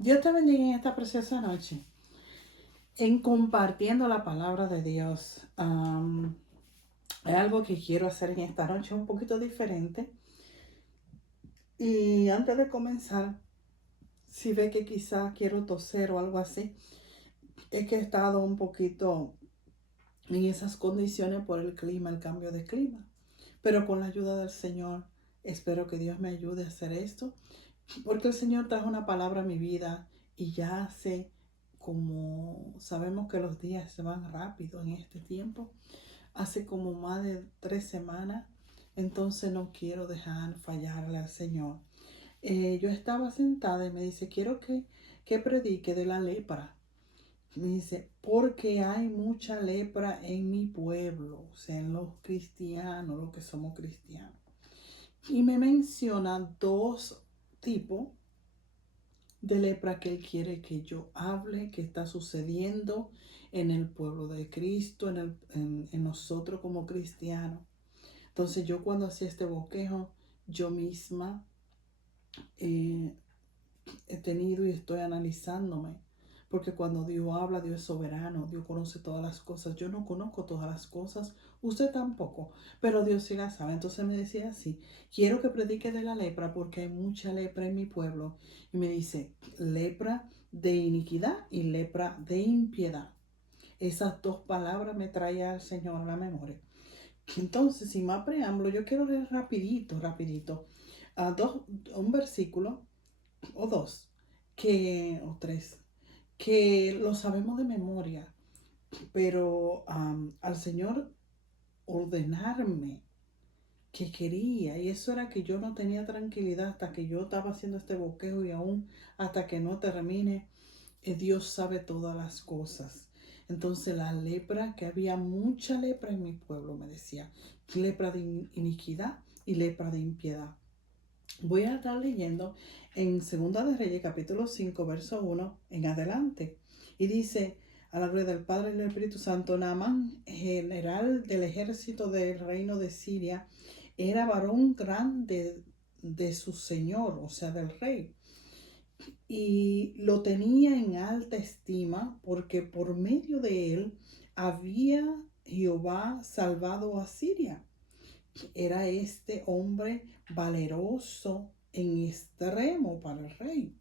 Dios te bendiga en esta preciosa noche. En compartiendo la palabra de Dios, es algo que quiero hacer en esta noche un poquito diferente. Y antes de comenzar, si ve que quizás quiero toser o algo así, es que he estado un poquito en esas condiciones por el clima, el cambio de clima. Pero con la ayuda del Señor, espero que Dios me ayude a hacer esto. Porque el Señor trajo una palabra a mi vida y ya hace, como sabemos que los días se van rápido en este tiempo, hace como más de 3 semanas, entonces no quiero dejar fallarle al Señor. Yo estaba sentada y me dice, quiero que predique de la lepra. Me dice, porque hay mucha lepra en mi pueblo, o sea, en los cristianos, los que somos cristianos. Y me menciona dos tipos de lepra que Él quiere que yo hable, que está sucediendo en el pueblo de Cristo, en nosotros como cristianos. Entonces yo cuando hacía este bosquejo, yo misma eh, he tenido y estoy analizándome. Porque cuando Dios habla, Dios es soberano, Dios conoce todas las cosas. Yo no conozco todas las cosas, usted tampoco, pero Dios sí las sabe. Entonces me decía así, quiero que predique de la lepra porque hay mucha lepra en mi pueblo. Y me dice, lepra de iniquidad y lepra de impiedad. Esas dos palabras me trae al Señor a la memoria. Entonces, sin más preámbulo, yo quiero leer rapidito, a un versículo o dos, o tres, que lo sabemos de memoria, pero al Señor ordenarme que quería, y eso era que yo no tenía tranquilidad hasta que yo estaba haciendo este bosquejo y aún hasta que no termine, Dios sabe todas las cosas. Entonces la lepra, que había mucha lepra en mi pueblo, me decía, lepra de iniquidad y lepra de impiedad. Voy a estar leyendo en Segunda de Reyes, capítulo 5 verso 1 en adelante. Y dice, a la gloria del Padre y del Espíritu Santo, Naamán, general del ejército del reino de Siria, era varón grande de su señor, o sea, del rey. Y lo tenía en alta estima porque por medio de él había Jehová salvado a Siria. Era este hombre valeroso en extremo para el rey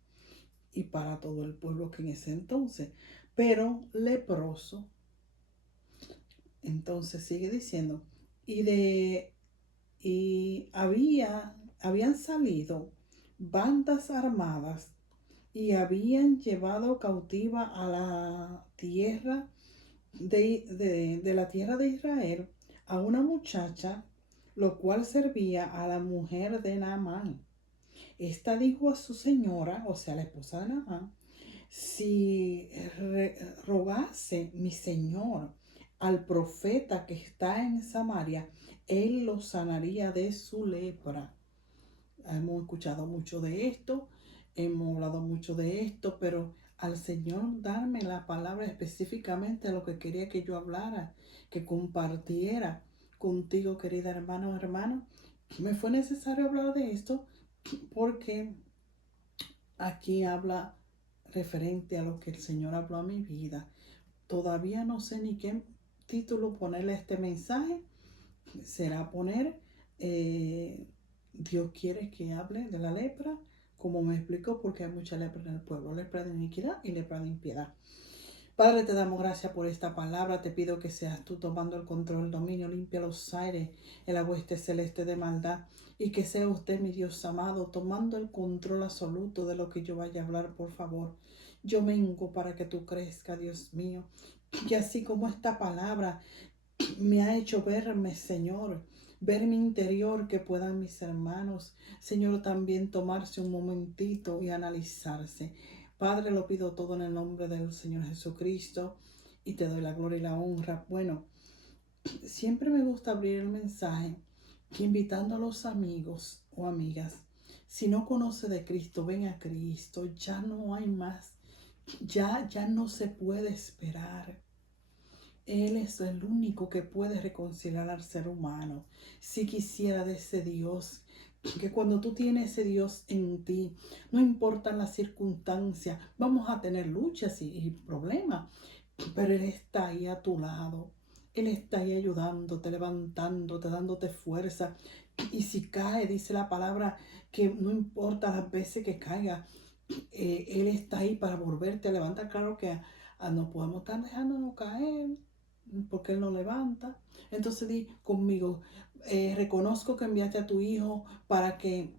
y para todo el pueblo que en ese entonces, pero leproso. Entonces sigue diciendo, y de y habían salido bandas armadas y habían llevado cautiva a la tierra de la tierra de Israel a una muchacha, lo cual servía a la mujer de Naamán. Esta dijo a su señora, o sea, la esposa de Naamán, si rogase mi señor al profeta que está en Samaria, él lo sanaría de su lepra. Hemos escuchado mucho de esto, hemos hablado mucho de esto, pero al Señor darme la palabra específicamente lo que quería que yo hablara, que compartiera contigo, querida hermana o hermano, me fue necesario hablar de esto porque aquí habla referente a lo que el Señor habló a mi vida. Todavía no sé ni qué título ponerle a este mensaje. Será poner, eh, Dios quiere que hable de la lepra, como me explicó, porque hay mucha lepra en el pueblo, lepra de iniquidad y lepra de impiedad. Padre, te damos gracias por esta palabra. Te pido que seas tú tomando el control, el dominio, limpia los aires, el agua celeste de maldad. Y que sea usted, mi Dios amado, tomando el control absoluto de lo que yo vaya a hablar, por favor. Yo vengo para que tú crezcas, Dios mío. Y así como esta palabra me ha hecho verme, Señor, ver mi interior, que puedan mis hermanos, Señor, también tomarse un momentito y analizarse. Padre, lo pido todo en el nombre del Señor Jesucristo y te doy la gloria y la honra. Bueno, siempre me gusta abrir el mensaje invitando a los amigos o amigas. Si no conoce de Cristo, ven a Cristo. Ya no hay más. Ya no se puede esperar. Él es el único que puede reconciliar al ser humano. Si quisiera de ese Dios que cuando tú tienes ese Dios en ti, no importan las circunstancias, vamos a tener luchas y problemas, pero Él está ahí a tu lado. Él está ahí ayudándote, levantándote, dándote fuerza. Y si cae, dice la palabra, que no importa las veces que caiga, Él está ahí para volverte a levantar. Claro que no podemos estar dejándonos caer porque Él nos levanta. Entonces di conmigo, reconozco que enviaste a tu Hijo porque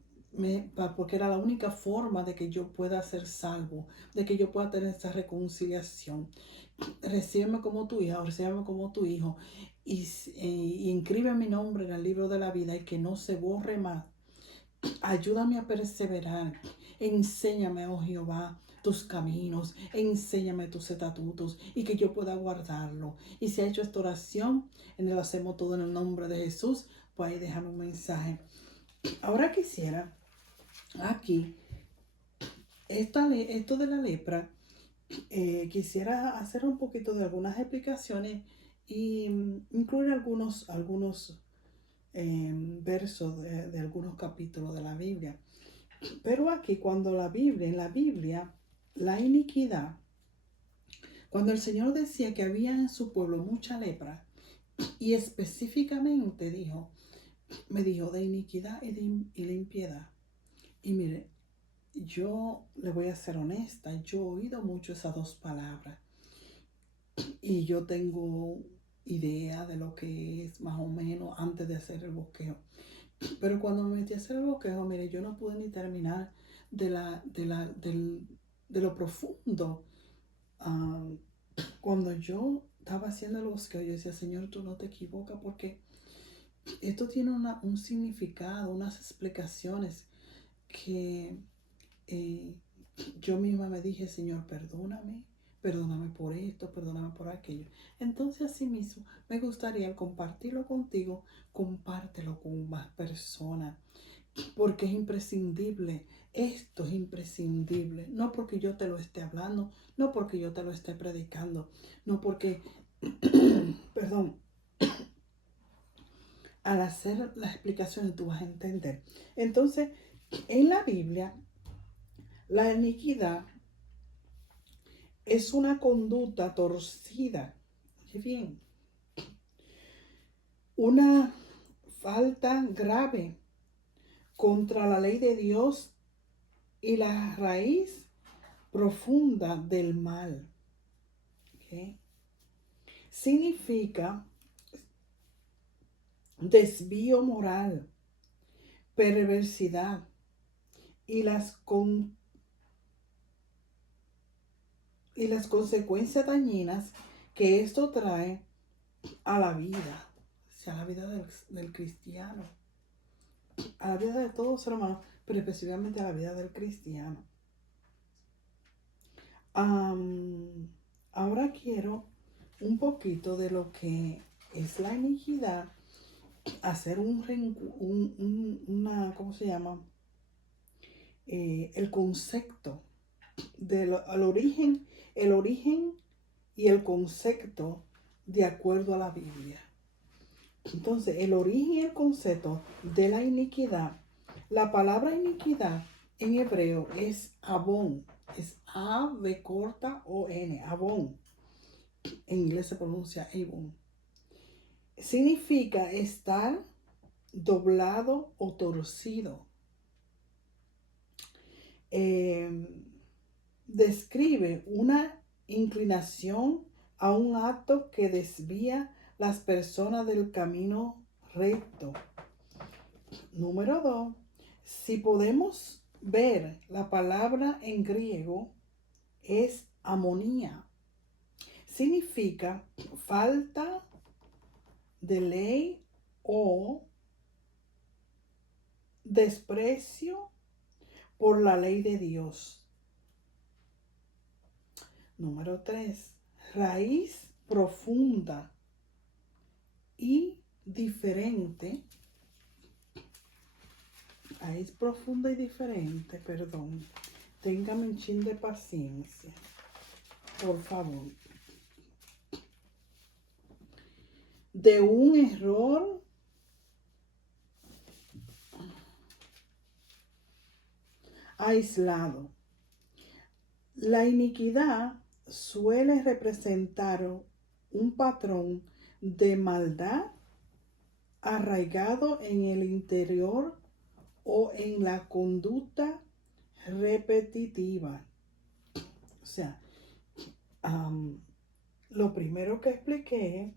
era la única forma de que yo pueda ser salvo, de que yo pueda tener esa reconciliación. Recíbeme como tu hija, recíbeme como tu hijo y inscribe mi nombre en el libro de la vida y que no se borre más. Ayúdame a perseverar. Enséñame, oh Jehová, tus caminos. Enséñame tus estatutos y que yo pueda guardarlo. Y si ha hecho esta oración, lo hacemos todo en el nombre de Jesús, pues ahí déjame un mensaje. Ahora quisiera aquí, esto de la lepra, quisiera hacer un poquito de algunas explicaciones y incluir algunos versos de algunos capítulos de la Biblia. Pero aquí en la Biblia, la iniquidad, cuando el Señor decía que había en su pueblo mucha lepra, y específicamente me dijo de iniquidad y de impiedad. Y mire, yo le voy a ser honesta, yo he oído mucho esas dos palabras. Y yo tengo idea de lo que es más o menos antes de hacer el bosquejo. Pero cuando me metí a hacer el bosquejo, mire, yo no pude ni terminar de lo profundo. Cuando yo estaba haciendo el bosquejo, yo decía, Señor, tú no te equivocas porque esto tiene un significado, unas explicaciones que eh, yo misma me dije, Señor, perdóname por esto, perdóname por aquello. Entonces, así mismo, me gustaría al compartirlo contigo, compártelo con más personas, porque es imprescindible. Esto es imprescindible, no porque yo te lo esté hablando, no porque yo te lo esté predicando, no porque, perdón, al hacer las explicaciones tú vas a entender. Entonces, en la Biblia, la iniquidad es una conducta torcida. Oye bien, una falta grave contra la ley de Dios y la raíz profunda del mal. ¿Okay? Significa desvío moral, perversidad y y las consecuencias dañinas que esto trae a la vida, o sea, a la vida del cristiano, a la vida de todos los hermanos, pero específicamente a la vida del cristiano. Ahora quiero un poquito de lo que es la iniquidad, hacer ¿cómo se llama? El concepto el origen y el concepto de acuerdo a la Biblia. Entonces, el origen y el concepto de la iniquidad, la palabra iniquidad en hebreo es abón, es A, B corta, O, N, abón. En inglés se pronuncia abón. Significa estar doblado o torcido. Describe una inclinación a un acto que desvía las personas del camino recto. Número 2. Si podemos ver la palabra en griego es amonía. Significa falta de ley o desprecio por la ley de Dios. Número 3. Raíz profunda y diferente. Raíz profunda y diferente, perdón. Téngame un chin de paciencia, por favor. De un error aislado. La iniquidad suele representar un patrón de maldad arraigado en el interior o en la conducta repetitiva. O sea, lo primero que expliqué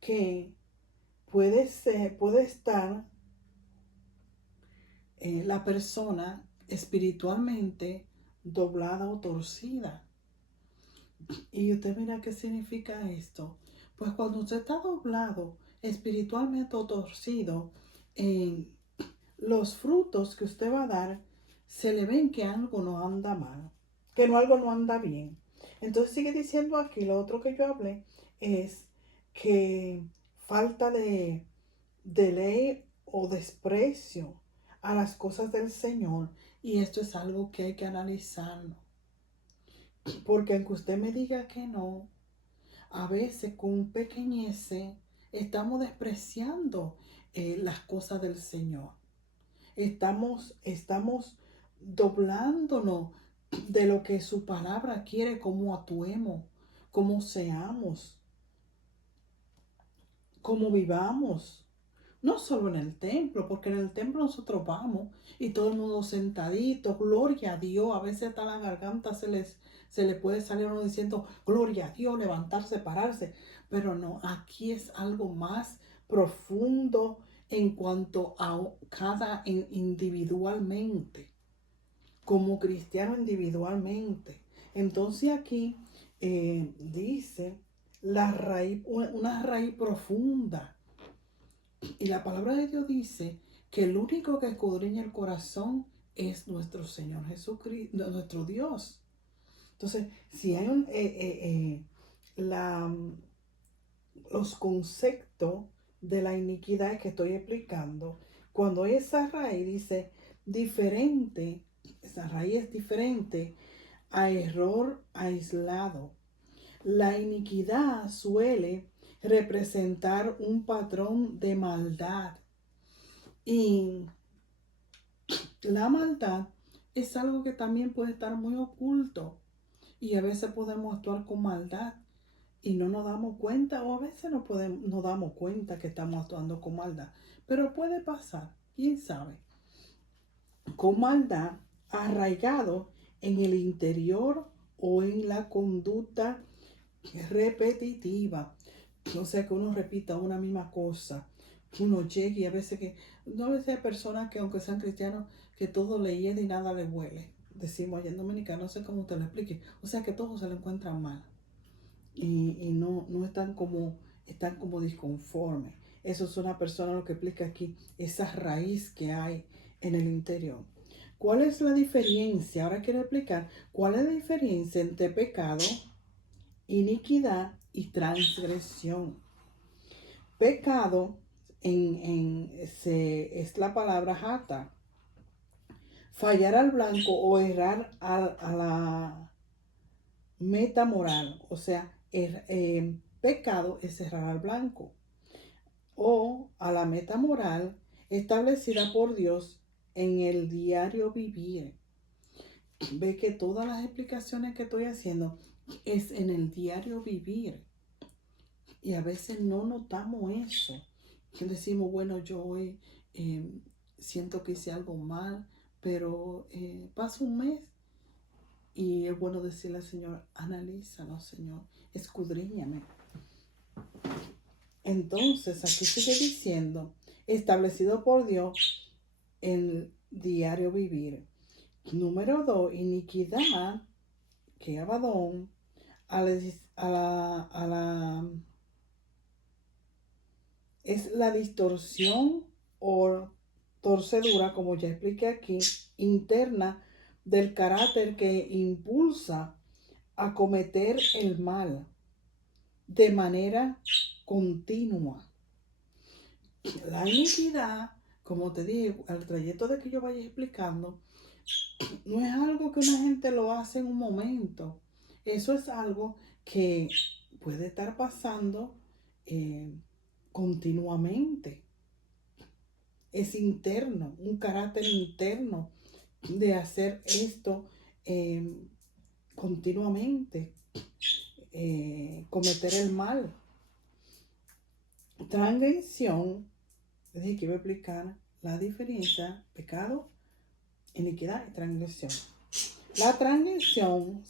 que puede estar la persona espiritualmente doblada o torcida. Y usted mira qué significa esto. Pues cuando usted está doblado espiritualmente o torcido, los frutos que usted va a dar se le ven que algo no anda mal, que algo no anda bien. Entonces sigue diciendo aquí, lo otro que yo hablé es que falta de ley o desprecio a las cosas del Señor. Y esto es algo que hay que analizarlo. Porque aunque usted me diga que no, a veces con pequeñeces estamos despreciando las cosas del Señor. Estamos doblándonos de lo que su palabra quiere, cómo actuemos, cómo seamos, cómo vivamos. No solo en el templo, porque en el templo nosotros vamos y todo el mundo sentadito, gloria a Dios. A veces hasta la garganta se le puede salir uno diciendo, gloria a Dios, levantarse, pararse. Pero no, aquí es algo más profundo en cuanto a cada individualmente, como cristiano individualmente. Entonces aquí dice una raíz profunda. Y la palabra de Dios dice que el único que escudriña el corazón es nuestro Señor Jesucristo, nuestro Dios. Entonces, si hay los conceptos de la iniquidad que estoy explicando, cuando esa raíz dice diferente, esa raíz es diferente a error aislado. La iniquidad suele representar un patrón de maldad. Y la maldad es algo que también puede estar muy oculto. Y a veces podemos actuar con maldad y no nos damos cuenta, o a veces no damos cuenta que estamos actuando con maldad. Pero puede pasar, quién sabe. Con maldad arraigado en el interior o en la conducta repetitiva. O sea, que uno repita una misma cosa, que uno llegue y a veces no a veces hay personas que aunque sean cristianos, que todo le hiede y nada le huele. Decimos allá en Dominicana, no sé cómo te lo explique. O sea, que todo se lo encuentran mal. Y no están como disconformes. Eso es una persona lo que explica aquí, esa raíz que hay en el interior. ¿Cuál es la diferencia? Ahora quiero explicar cuál es la diferencia entre pecado, iniquidad y transgresión. Pecado es la palabra jata. Fallar al blanco o errar a la meta moral. O sea, pecado es errar al blanco o a la meta moral establecida por Dios en el diario vivir. Ve que todas las explicaciones que estoy haciendo es en el diario vivir. Y a veces no notamos eso. Que decimos, bueno, yo hoy siento que hice algo mal, pero pasa un mes y es bueno decirle al Señor, analízalo, Señor, escudriñame. Entonces, aquí sigue diciendo, establecido por Dios en diario vivir. Número 2, iniquidad, que abadón, es la distorsión o torcedura, como ya expliqué aquí, interna del carácter que impulsa a cometer el mal de manera continua. La iniquidad, como te digo, al trayecto de que yo vaya explicando, no es algo que una gente lo hace en un momento. Eso es algo que puede estar pasando continuamente. Es interno, un carácter interno de hacer esto continuamente, cometer el mal. Transgresión, les dije que iba a explicar la diferencia, pecado, iniquidad y transgresión. La transgresión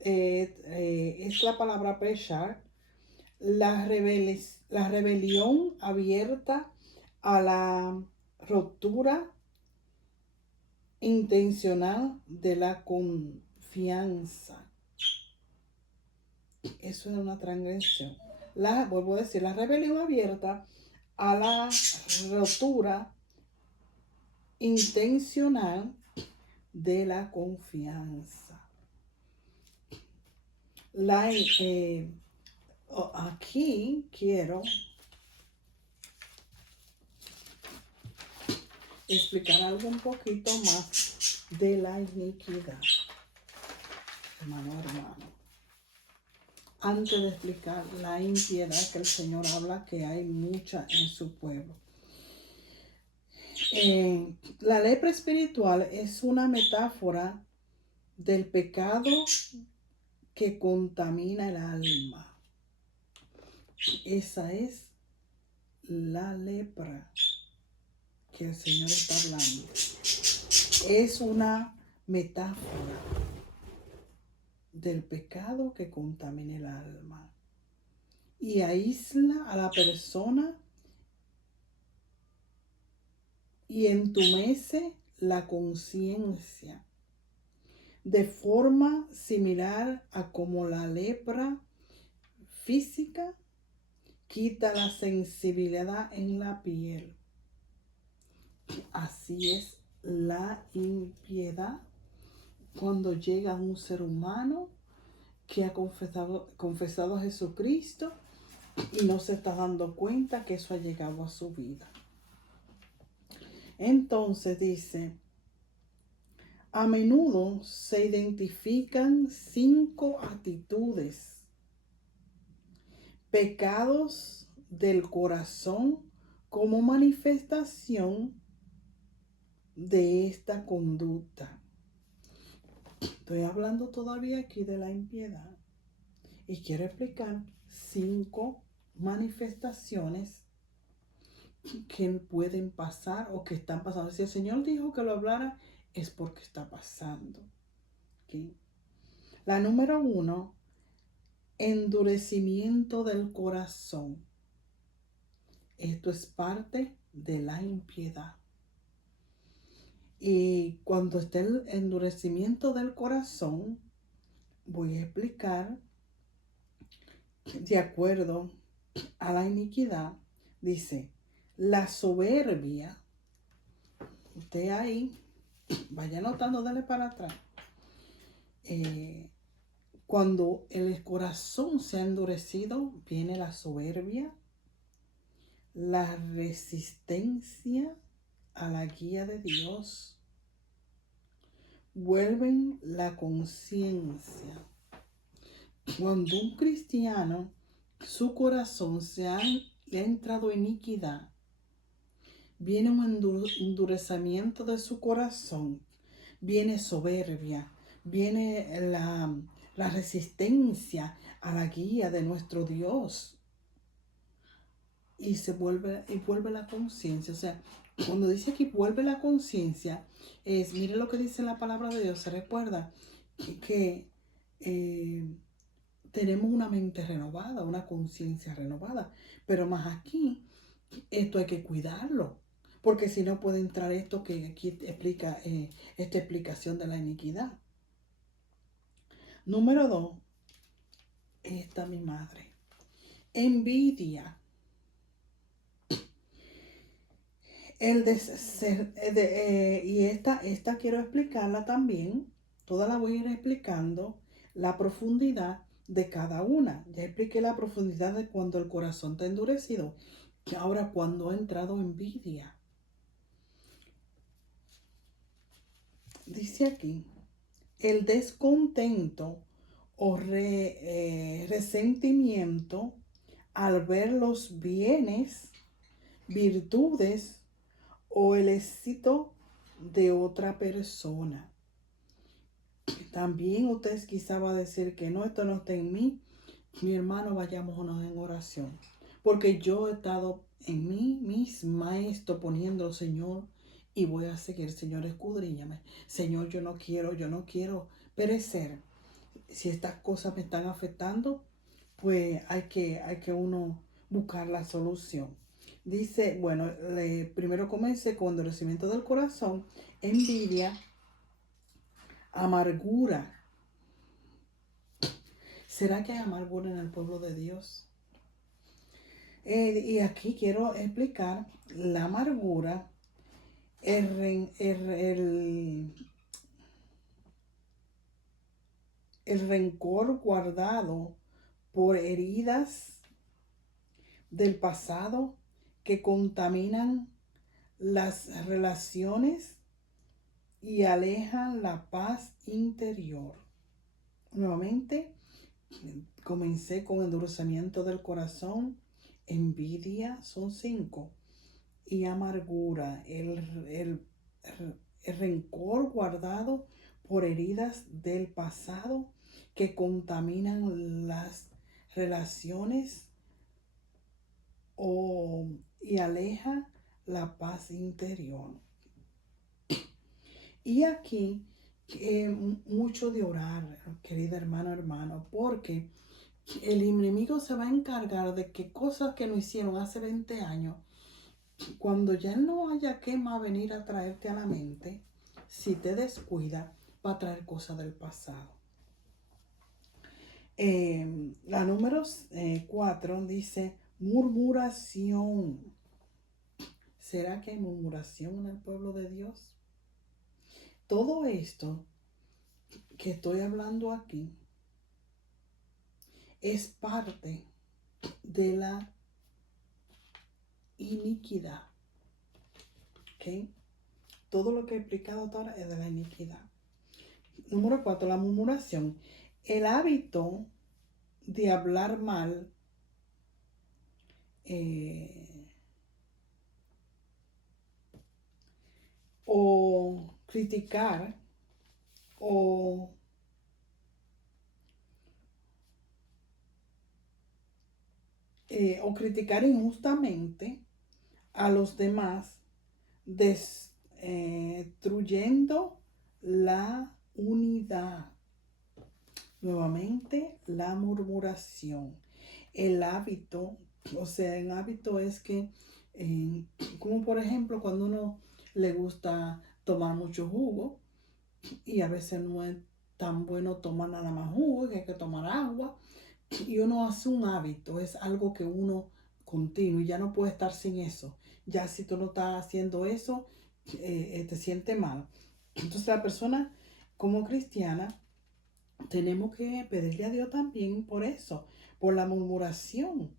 es la palabra peshar, la rebelión abierta a la ruptura intencional de la confianza. Eso es una transgresión. Vuelvo a decir, la rebelión abierta a la ruptura intencional de la confianza. Aquí quiero explicar algo un poquito más de la iniquidad, hermano. Antes de explicar la impiedad que el Señor habla que hay mucha en su pueblo. La lepra espiritual es una metáfora del pecado que contamina el alma. Esa es la lepra que el Señor está hablando. Es una metáfora del pecado que contamina el alma y aísla a la persona y entumece la conciencia de forma similar a como la lepra física quita la sensibilidad en la piel. Así es la impiedad cuando llega a un ser humano que ha confesado a Jesucristo y no se está dando cuenta que eso ha llegado a su vida. Entonces dice, a menudo se identifican 5 actitudes, pecados del corazón como manifestación de esta conducta. Estoy hablando todavía aquí de la impiedad y quiero explicar 5 manifestaciones que pueden pasar o que están pasando. Si el Señor dijo que lo hablara, es porque está pasando. ¿Okay? La número 1, endurecimiento del corazón. Esto es parte de la impiedad. Y cuando esté el endurecimiento del corazón, voy a explicar de acuerdo a la iniquidad. Dice, la soberbia. Usted ahí, vaya anotando, dale para atrás. Cuando el corazón se ha endurecido, viene la soberbia, la resistencia a la guía de Dios, vuelven la conciencia. Cuando un cristiano, su corazón le ha entrado iniquidad, viene un endurecimiento de su corazón, viene soberbia, viene la resistencia a la guía de nuestro Dios. Y vuelve la conciencia. O sea, cuando dice aquí vuelve la conciencia, mire lo que dice la palabra de Dios. Se recuerda que tenemos una mente renovada, una conciencia renovada. Pero más aquí, esto hay que cuidarlo. Porque si no puede entrar esto que aquí explica, esta explicación de la iniquidad. Número 2, esta mi madre. Envidia. Y esta quiero explicarla también. Toda la voy a ir explicando. La profundidad de cada una. Ya expliqué la profundidad de cuando el corazón está endurecido. Y ahora cuando ha entrado envidia. Dice aquí, el descontento o resentimiento al ver los bienes, virtudes o el éxito de otra persona. También usted quizá va a decir que no, esto no está en mí. Mi hermano, vayámonos en oración. Porque yo he estado en mí misma esto poniendo, Señor, y voy a seguir, Señor, escudriñame. Señor, yo no quiero perecer. Si estas cosas me están afectando, pues hay que uno buscar la solución. Dice, bueno, primero comencé con endurecimiento del corazón, envidia, amargura. ¿Será que hay amargura en el pueblo de Dios? Y aquí quiero explicar la amargura, el rencor guardado por heridas del pasado que contaminan las relaciones y alejan la paz interior. Nuevamente, comencé con endurecimiento del corazón, envidia, son 5, y amargura, el rencor guardado por heridas del pasado que contaminan las relaciones y aleja la paz interior. Y aquí mucho de orar, querida hermano, porque el enemigo se va a encargar de que cosas que no hicieron hace 20 años, cuando ya no haya que más venir a traerte a la mente, si te descuida, va a traer cosas del pasado. La número 4 dice murmuración. ¿Será que hay murmuración en el pueblo de Dios? Todo esto que estoy hablando aquí es parte de la iniquidad. ¿Ok? Todo lo que he explicado hasta ahora es de la iniquidad. Número 4, la murmuración. El hábito de hablar mal o criticar o criticar injustamente a los demás, destruyendo la unidad. Nuevamente, la murmuración. El hábito, o sea, el hábito es que, como por ejemplo, cuando uno le gusta tomar mucho jugo y a veces no es tan bueno tomar nada más jugo, que hay que tomar agua, y uno hace un hábito, es algo que uno continuo y ya no puede estar sin eso. Ya si tú no estás haciendo eso, te sientes mal. Entonces la persona como cristiana tenemos que pedirle a Dios también por eso, por la murmuración.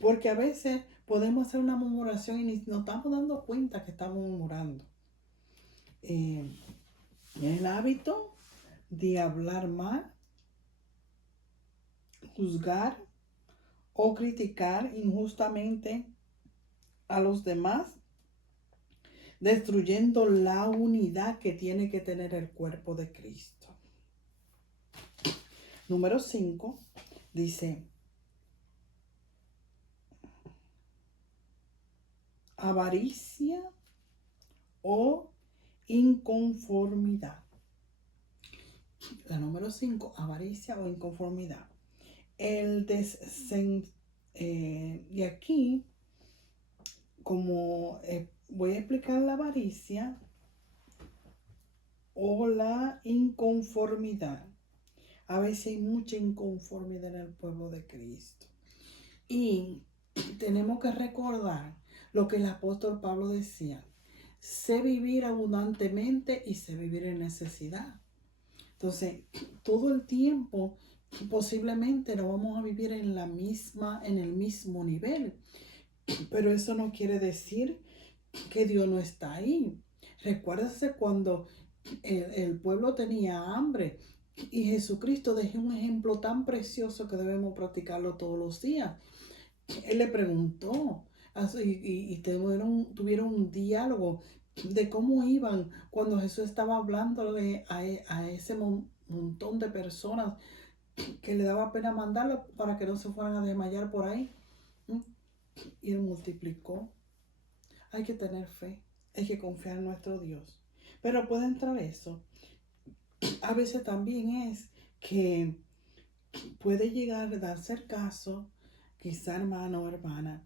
Porque a veces podemos hacer una murmuración y ni nos estamos dando cuenta que estamos murmurando. El hábito de hablar mal, juzgar o criticar injustamente a los demás, destruyendo la unidad que tiene que tener el cuerpo de Cristo. Número 5 dice, avaricia o inconformidad. La número 5, avaricia o inconformidad. Y aquí, como voy a explicar la avaricia o la inconformidad. A veces hay mucha inconformidad en el pueblo de Cristo. Y tenemos que recordar lo que el apóstol Pablo decía. Sé vivir abundantemente y sé vivir en necesidad. Entonces, todo el tiempo posiblemente no vamos a vivir en el mismo nivel. Pero eso no quiere decir que Dios no está ahí. Recuérdese cuando el pueblo tenía hambre y Jesucristo dejó un ejemplo tan precioso que debemos practicarlo todos los días. Él le preguntó y tuvieron un diálogo. de cómo iban cuando Jesús estaba hablándole a ese montón de personas que le daba pena mandarlo para que no se fueran a desmayar por ahí. Y Él multiplicó. Hay que tener fe, hay que confiar en nuestro Dios. Pero puede entrar eso. A veces también es que puede llegar a darse el caso, quizá hermano o hermana,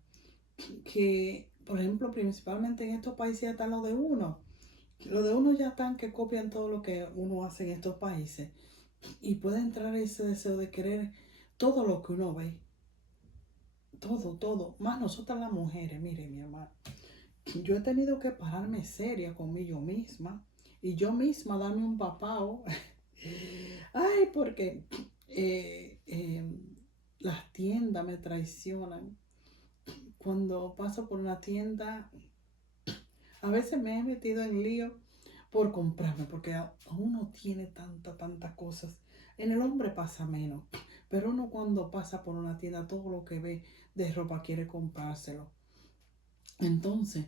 que, por ejemplo, principalmente en estos países ya están los de uno. Los de uno ya están que copian todo lo que uno hace en estos países. Y puede entrar ese deseo de querer todo lo que uno ve. Todo, todo. Más nosotras las mujeres, mire mi hermano. Yo he tenido que pararme seria conmigo misma. Y yo misma darme un papao. Ay, porque eh, eh, las tiendas me traicionan. Cuando paso por una tienda, a veces me he metido en lío por comprarme, porque uno tiene tantas cosas. En el hombre pasa menos, pero uno cuando pasa por una tienda, todo lo que ve de ropa quiere comprárselo. Entonces,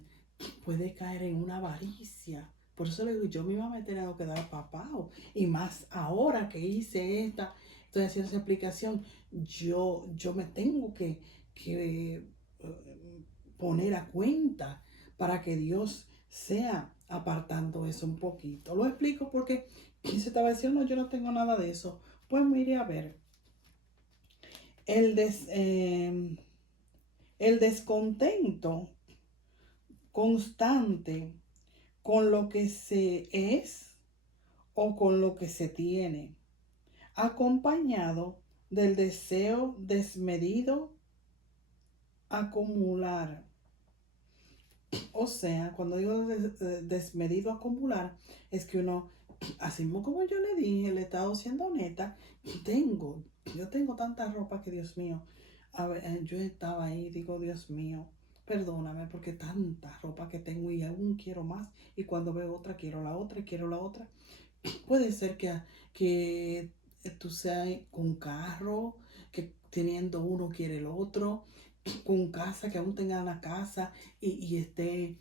puede caer en una avaricia. Por eso le digo, yo misma me he tenido que dar papao. Y más ahora que hice estoy haciendo esa explicación, yo me tengo que poner a cuenta para que Dios sea apartando eso un poquito. Lo explico porque se estaba diciendo, no, yo no tengo nada de eso. Pues mire a ver, el, des, eh, el descontento constante con lo que se es o con lo que se tiene, acompañado del deseo desmedido acumular. O sea, cuando digo desmedido acumular, es que uno, así como yo le dije, le he estado siendo honesta, yo tengo tanta ropa que Dios mío, a ver, yo estaba ahí, digo, Dios mío, perdóname porque tanta ropa que tengo y aún quiero más, y cuando veo otra, quiero la otra y quiero la otra. Puede ser que tú seas con carro, que teniendo uno quiere el otro, con casa, que aún tenga la casa y esté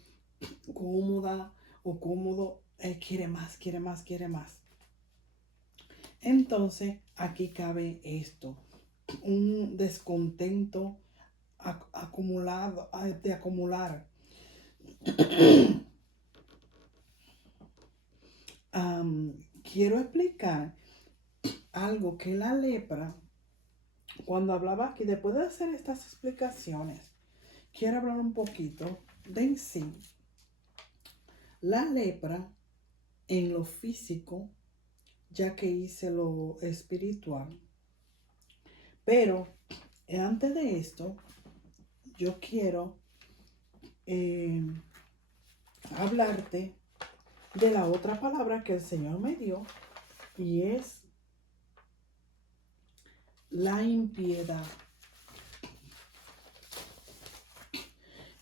cómoda o cómodo, quiere más, quiere más, quiere más. Entonces, aquí cabe esto, un descontento acumulado, de acumular. Quiero explicar algo que la lepra, cuando hablaba aquí, después de hacer estas explicaciones, quiero hablar un poquito de en sí. La lepra en lo físico, ya que hice lo espiritual. Pero antes de esto, yo quiero eh, hablarte de la otra palabra que el Señor me dio y es la impiedad.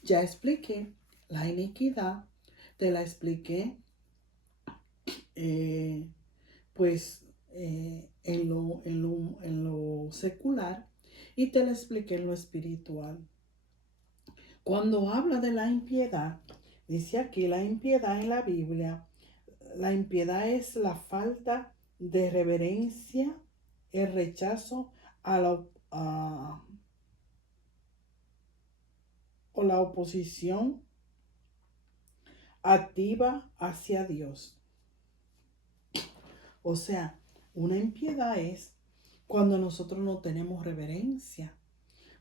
Ya expliqué la iniquidad, te la expliqué eh, pues en lo secular y te la expliqué en lo espiritual. Cuando habla de la impiedad, dice aquí la impiedad en la Biblia, la impiedad es la falta de reverencia, el rechazo a o la oposición activa hacia Dios. O sea, una impiedad es cuando nosotros no tenemos reverencia,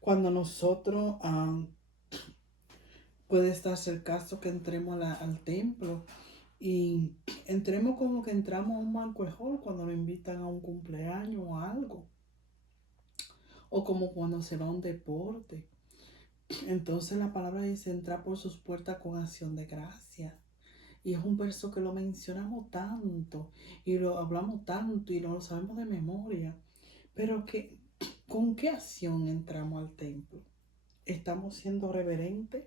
cuando nosotros, puede estarse el caso que entremos al templo y entremos como que entramos a un banquet cuando nos invitan a un cumpleaños o algo, o como cuando se va a un deporte. Entonces la palabra dice entrar por sus puertas con acción de gracia. Y es un verso que lo mencionamos tanto y lo hablamos tanto y lo sabemos de memoria. Pero ¿con qué acción entramos al templo? ¿Estamos siendo reverentes?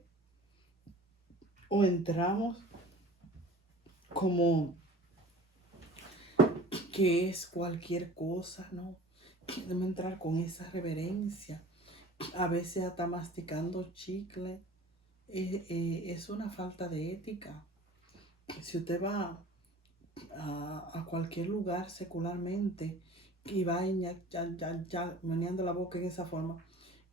¿O entramos como que es cualquier cosa? No, debemos entrar con esa reverencia. A veces hasta masticando chicle. Es una falta de ética. si usted va a cualquier lugar secularmente y va ya meneando la boca en esa forma,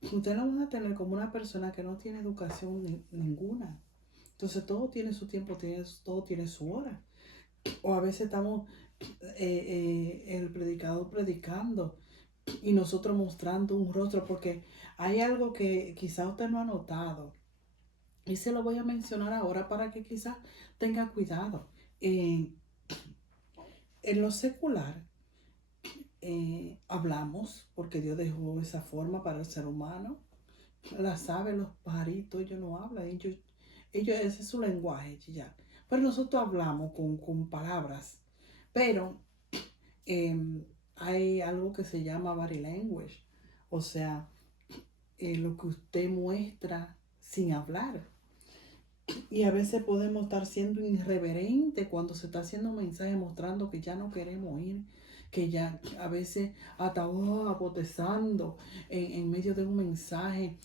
usted lo van a tener como una persona que no tiene educación ninguna. Entonces todo tiene su tiempo, todo tiene su hora. O a veces estamos el predicador predicando y nosotros mostrando un rostro, porque hay algo que quizá usted no ha notado. Y se lo voy a mencionar ahora para que quizá tenga cuidado. En lo secular, hablamos, porque Dios dejó esa forma para el ser humano. Las aves, los pajaritos, ellos no hablan, ese es su lenguaje ya. Pero nosotros hablamos con palabras. Pero hay algo que se llama body language, o sea, lo que usted muestra sin hablar. Y a veces podemos estar siendo irreverentes cuando se está haciendo un mensaje mostrando que ya no queremos oír, que ya a veces hasta botezando en medio de un mensaje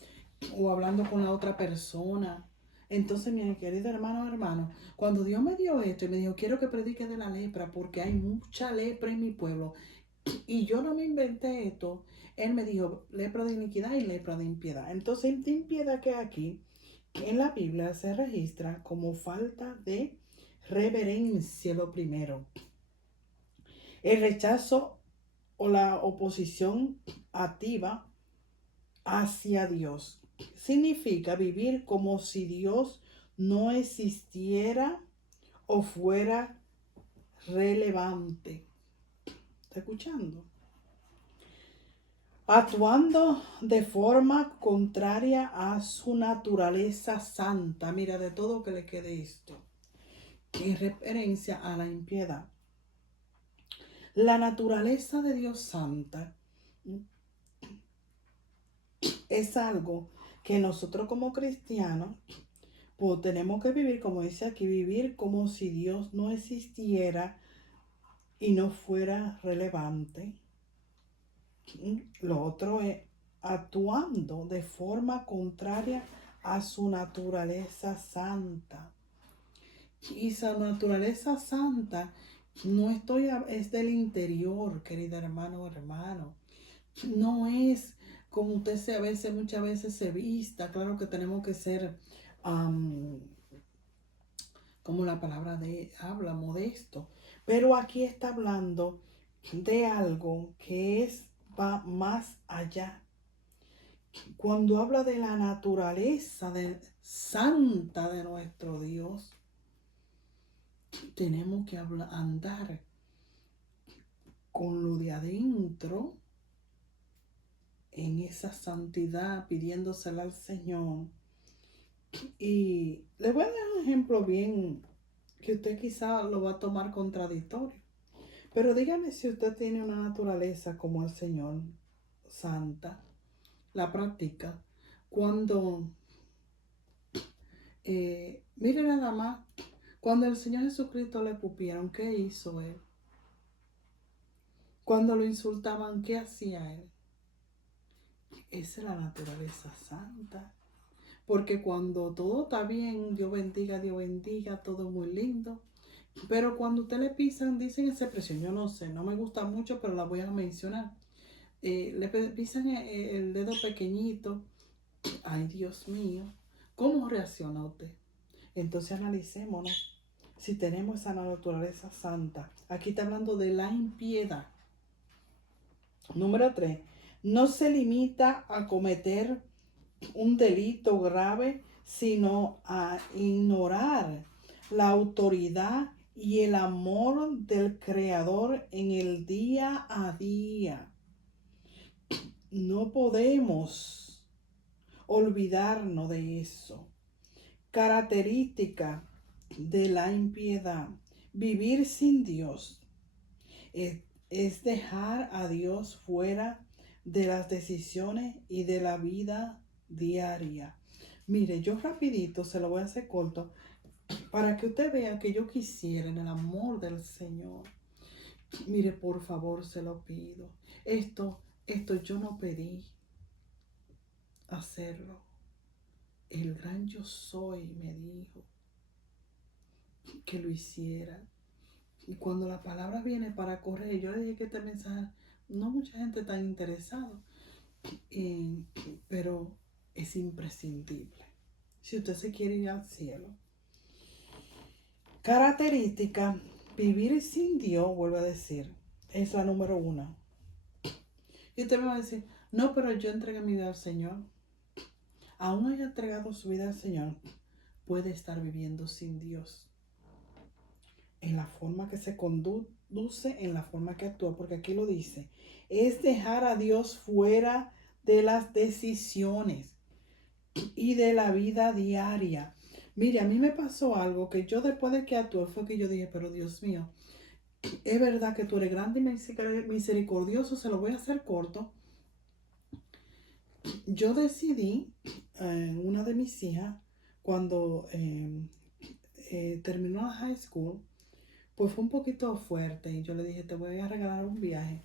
o hablando con la otra persona. Entonces, mi querido hermano, cuando Dios me dio esto y me dijo, quiero que predique de la lepra porque hay mucha lepra en mi pueblo, y yo no me inventé esto, Él me dijo, lepra de iniquidad y lepra de impiedad. Entonces, de impiedad que aquí en la Biblia se registra como falta de reverencia, lo primero. El rechazo o la oposición activa hacia Dios. Significa vivir como si Dios no existiera o fuera relevante. ¿Está escuchando? Actuando de forma contraria a su naturaleza santa. Mira, de todo que le quede esto. En referencia a la impiedad. La naturaleza de Dios santa es algo que nosotros como cristianos pues tenemos que vivir, como dice aquí, vivir como si Dios no existiera y no fuera relevante. Lo otro es actuando de forma contraria a su naturaleza santa. Y su naturaleza santa es del interior, querida hermano o hermano. No es como usted muchas veces se vista. Claro que tenemos que ser, como la palabra habla, modesto. Pero aquí está hablando de algo que va más allá. Cuando habla de la naturaleza santa de nuestro Dios, tenemos que andar con lo de adentro en esa santidad, pidiéndosela al Señor. Y le voy a dar un ejemplo bien que usted quizá lo va a tomar contradictorio. Pero dígame si usted tiene una naturaleza como el Señor, santa, la practica. Cuando, mire nada más, cuando el Señor Jesucristo le escupieron, ¿qué hizo Él? Cuando lo insultaban, ¿qué hacía Él? Esa es la naturaleza santa. Porque cuando todo está bien, Dios bendiga, todo muy lindo. Pero cuando usted le pisan, dicen esa expresión, yo no sé, no me gusta mucho, pero la voy a mencionar. Le pisan el dedo pequeñito. Ay, Dios mío, ¿cómo reacciona usted? Entonces analicémonos si tenemos esa naturaleza santa. Aquí está hablando de la impiedad. Número 3. No se limita a cometer un delito grave, sino a ignorar la autoridad y el amor del Creador en el día a día. No podemos olvidarnos de eso. Característica de la impiedad. Vivir sin Dios es dejar a Dios fuera de las decisiones y de la vida diaria. Mire, yo rapidito se lo voy a hacer corto para que usted vea que yo quisiera en el amor del Señor. Mire, por favor, se lo pido. Esto yo no pedí hacerlo. El gran yo soy me dijo, que lo hiciera. Y cuando la palabra viene para correr, yo le dije que este mensaje, no mucha gente está interesada, pero es imprescindible. Si usted se quiere ir al cielo. Característica, vivir sin Dios, vuelvo a decir, es la número 1. Y usted me va a decir, no, pero yo entregué mi vida al Señor. Aún haya entregado su vida al Señor, puede estar viviendo sin Dios. En la forma que se conduce, en la forma que actúa, porque aquí lo dice, es dejar a Dios fuera de las decisiones y de la vida diaria. Mire, a mí me pasó algo que yo después de que actué fue que yo dije, pero Dios mío, es verdad que tú eres grande y misericordioso, se lo voy a hacer corto. Yo decidí, una de mis hijas, cuando terminó la high school, pues fue un poquito fuerte y yo le dije, te voy a regalar un viaje.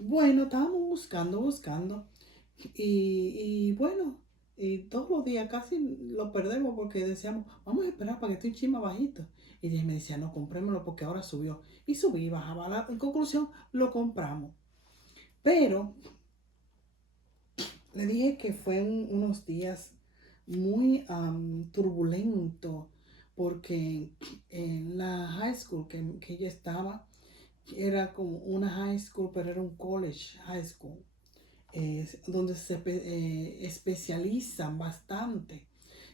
Bueno, estábamos buscando y bueno, y todos los días casi lo perdemos porque decíamos, vamos a esperar para que esté un chisme bajito. Y ella me decía, no, comprémoslo porque ahora subió. Y subí, bajaba. En conclusión, lo compramos. Pero le dije que fue unos días muy turbulentos porque en la high school que ella estaba, era como una high school, pero era un college high school, donde se especializan bastante.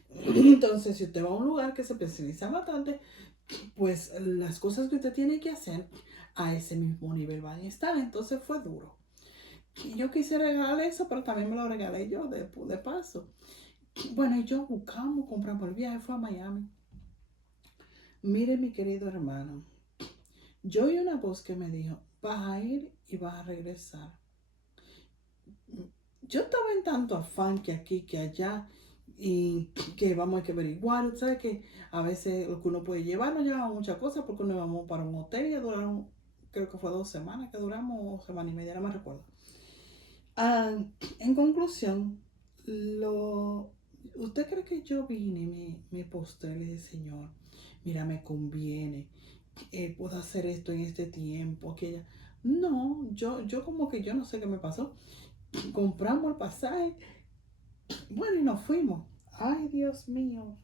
Entonces, si usted va a un lugar que se especializa bastante, pues las cosas que usted tiene que hacer a ese mismo nivel van a estar. Entonces fue duro. Y yo quise regalarle eso, pero también me lo regalé yo de paso. Bueno, y yo compramos el viaje, fue a Miami. Mire, mi querido hermano, yo oí una voz que me dijo, vas a ir y vas a regresar. Yo estaba en tanto afán que aquí, que allá, y que vamos a que averiguar. ¿Sabes que a veces lo que uno puede llevar, no llevamos muchas cosas porque uno íbamos para un hotel y duraron, creo que fue 2 semanas que duramos, 1 semana y media, no me recuerdo. En conclusión, ¿usted cree que yo vine y me postré y le dije, Señor, mira, me conviene, puedo hacer esto en este tiempo, aquella? No, yo como que yo no sé qué me pasó. Compramos el pasaje, bueno, y nos fuimos. Ay, Dios mío.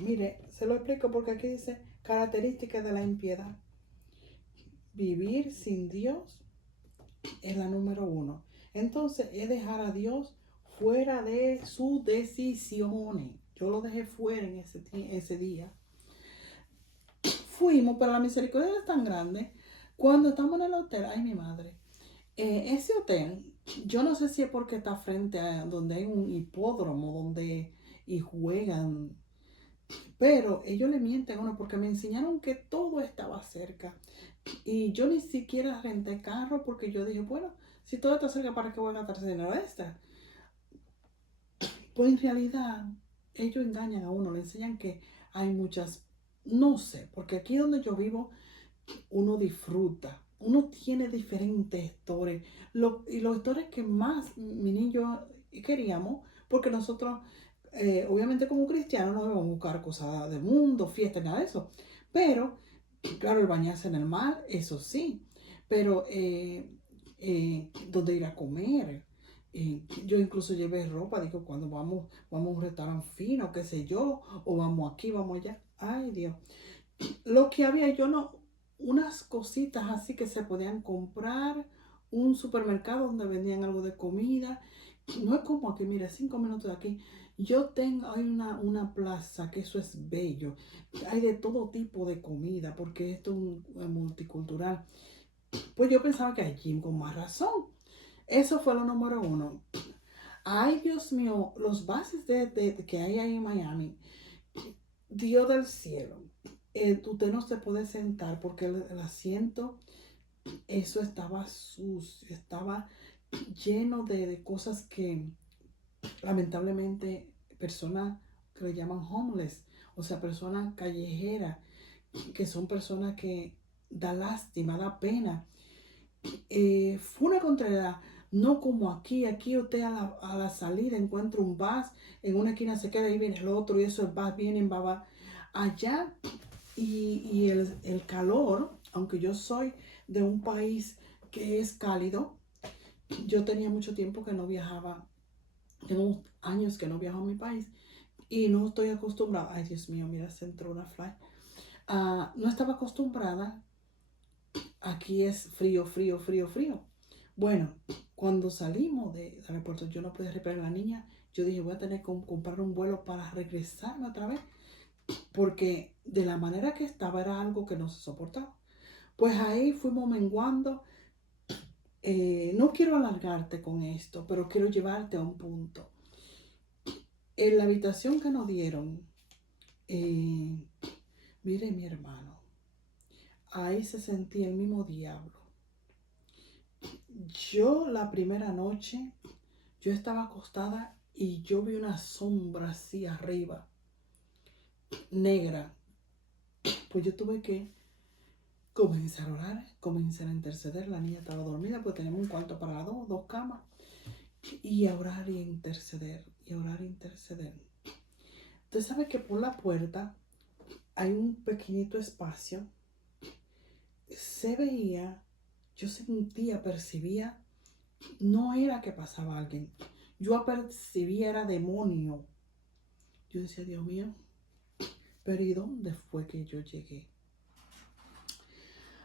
Mire, se lo explico porque aquí dice características de la impiedad. Vivir sin Dios es la número 1. Entonces, es dejar a Dios fuera de sus decisiones. Yo lo dejé fuera en ese día. Fuimos, pero la misericordia es tan grande. Cuando estamos en el hotel, ay, mi madre. Ese hotel, yo no sé si es porque está frente a donde hay un hipódromo donde y juegan, pero ellos le mienten a uno porque me enseñaron que todo estaba cerca y yo ni siquiera renté carro porque yo dije, bueno, si todo está cerca, ¿para qué voy a gastar dinero extra? Pues en realidad ellos engañan a uno, le enseñan que hay muchas, no sé, porque aquí donde yo vivo uno disfruta, uno tiene diferentes historias. Y los historias que más mi niño queríamos, porque nosotros, obviamente como cristianos, no debemos buscar cosas del mundo, fiestas, nada de eso. Pero, claro, el bañarse en el mar, eso sí. Pero, donde ir a comer. Yo incluso llevé ropa, digo, cuando vamos a un restaurante fino, qué sé yo, o vamos aquí, vamos allá. Ay, Dios. Lo que había, yo no, unas cositas así que se podían comprar, un supermercado donde vendían algo de comida. No es como aquí, mira, 5 minutos de aquí. Hay una plaza que eso es bello. Hay de todo tipo de comida porque esto es multicultural. Pues yo pensaba que allí con más razón. Eso fue lo número 1. Ay, Dios mío, los bases que hay ahí en Miami. Dios del cielo. Usted no se puede sentar porque el asiento, eso estaba sucio, estaba lleno de cosas que lamentablemente personas que le llaman homeless, o sea, personas callejeras, que son personas que da lástima, da pena. Fue una contrariedad, no como aquí usted a la salida encuentra un bus, en una esquina se queda, ahí viene el otro, y eso es bus, vienen, va. Allá Y el calor, aunque yo soy de un país que es cálido, yo tenía mucho tiempo que no viajaba, tengo años que no viajo a mi país y no estoy acostumbrada. Ay, Dios mío, mira, se entró una fly. No estaba acostumbrada. Aquí es frío, frío, frío, frío. Bueno, cuando salimos del aeropuerto, yo no podía reparar a la niña. Yo dije, voy a tener que comprar un vuelo para regresarme otra vez, porque de la manera que estaba era algo que no se soportaba. Pues ahí fuimos menguando. No quiero alargarte con esto, pero quiero llevarte a un punto. En la habitación que nos dieron, eh, mire mi hermano, ahí se sentía el mismo diablo. Yo la primera noche, yo estaba acostada y yo vi una sombra así arriba, negra. Pues yo tuve que comenzar a orar, comenzar a interceder. La niña estaba dormida, pues teníamos un cuarto para dos camas. Y a orar y a interceder, y a orar y interceder. Usted sabe que por la puerta hay un pequeñito espacio. Se veía, yo sentía, percibía, no era que pasaba alguien. Yo percibía era demonio. Yo decía, Dios mío, pero ¿y dónde fue que yo llegué?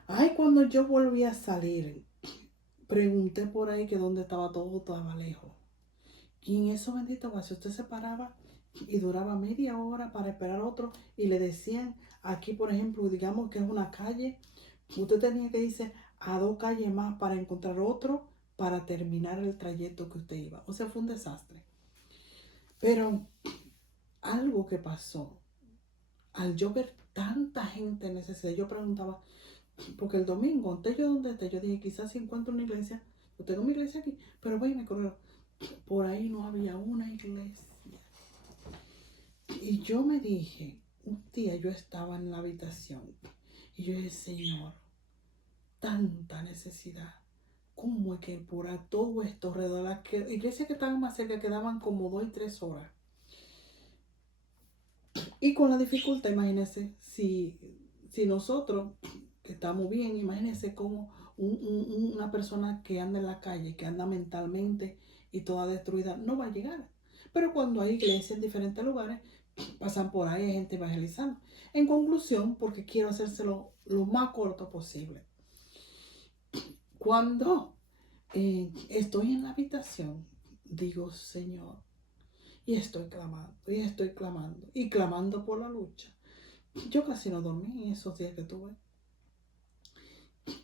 Ay, cuando yo volví a salir, pregunté por ahí que dónde estaba todo, estaba lejos. Y en esos benditos vacíos usted se paraba y duraba media hora para esperar otro y le decían, aquí por ejemplo, digamos que es una calle, usted tenía que irse a 2 calles más para encontrar otro para terminar el trayecto que usted iba. O sea, fue un desastre. Pero algo que pasó, al yo ver tanta gente en necesidad, yo preguntaba, porque el domingo, antes yo donde esté, yo dije, quizás si encuentro una iglesia, yo tengo mi iglesia aquí, pero voy y me corro. Por ahí no había una iglesia. Y yo me dije, un día yo estaba en la habitación y yo dije, Señor, tanta necesidad. ¿Cómo es que por todo esto alrededor de las iglesias que estaban más cerca quedaban como 2 y 3 horas? Y con la dificultad, imagínense, si nosotros que estamos bien, imagínense como una persona que anda en la calle, que anda mentalmente y toda destruida, no va a llegar. Pero cuando hay iglesias en diferentes lugares, pasan por ahí, hay gente evangelizando. En conclusión, porque quiero hacérselo lo más corto posible. Cuando estoy en la habitación, digo, Señor, y estoy clamando, y clamando por la lucha. Yo casi no dormí en esos días que tuve.